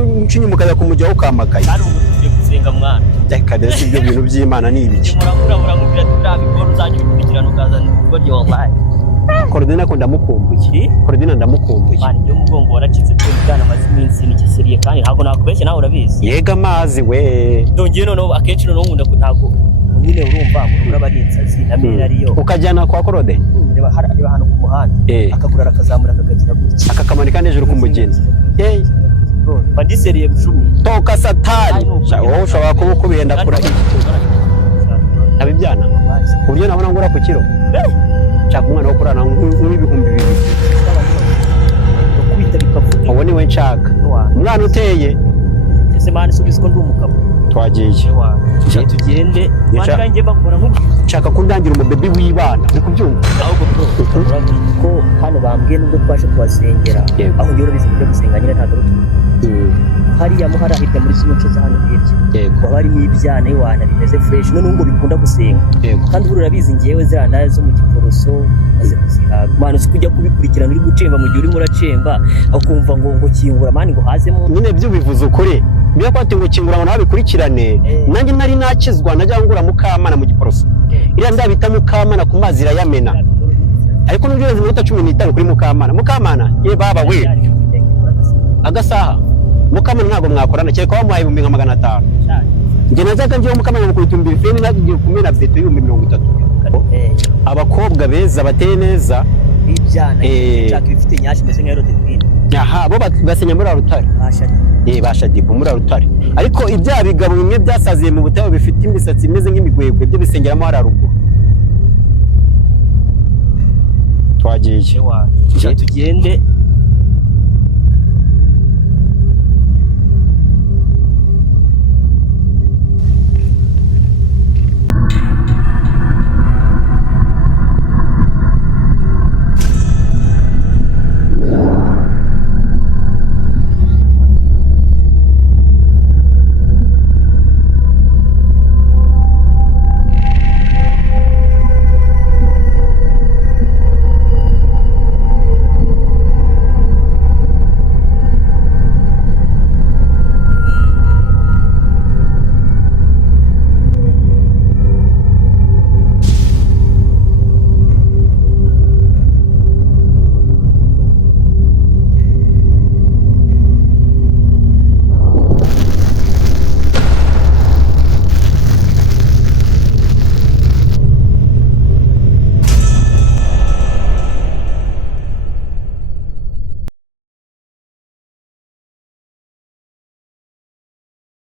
ujye ucinye mukaza kumujyaho ukamakaye kandi ubu tugiye gusenga mwana kadesi ibyo bintu by'Imana ni ibiki muramubwira turabikora uzajya ubikurikirana ukazana ubugoryi wallahi Korodina ko ndamukumbuye Korodina ndamukumbuye mwana ibyo mugongo waracitse ko bijyana amazi iminsi n'ikiseriye kandi ntabwo nakubeshye nawe urabizi yega amazi we ndongeye noneho akenshi noneho nkunda ko ntabwo nyine urumva murura bari insazi na mera ariyo ukajyana kwa Korode reba hano ku muhanda akagura akazamura akakagira gutya akakamanika nejuru ku mugenzi bandiseriye bushumi toka satani wowe ushobora kuba ukubenda kura iki abibyana uburyo nabona ngura ku kiro nshaka umwana wo kurana nk'ibihumbi 2 ukubita bikavuga ubu niwe nshaka umwana uteye ese mani subiza ko ndi umugabo twagiye tugende mwana ngiye bakora nshaka kundangira umubebe w'ibana uri kubyumva ahubwo ko hano bambwiye nubwo twaje kubasengera aho ngiro bizi byo gusenga nyine ntabwo hariya muhara hirya muri zino nce za hano hirya baba harimo ibyana iwana bimeze fresh none ngo bikunda gusenga kandi buri urabizi ngiyewe zirana zo mu giporoso maze kuzihaga mwana uzi kujya kubikurikirana uri gucemba mu gihe urimo uracemba akumva ngo kingura mani ngo hazemo nyine byo bivuze ukuri biya kwati ngo kingura ngo nabikurikirane nanjye nari nakizwa najya ngura mukamana mu giporoso iriya ndabita mukamana ku mazi irayamena ariko n'ubyo yeze minota 15 kuri mukamana ye baba we agasaha mukamana ntago mwakorana cyeka wamuhaye 500 nge nazaga ngiye mukamana mu kutumba ifeni nagiye kumena byeto 30 abakobwa beza bateye neza ibyana cyaka bifite nyashi meze nka rodepine aha bo basenya muri Rutare bashadibu muri Rutare ariko ibya bigabo bimwe byasaziye mu butayo bifite imisatsi imeze nk'imigwegwe byo bisengeramo hari ruguru twagiye tugende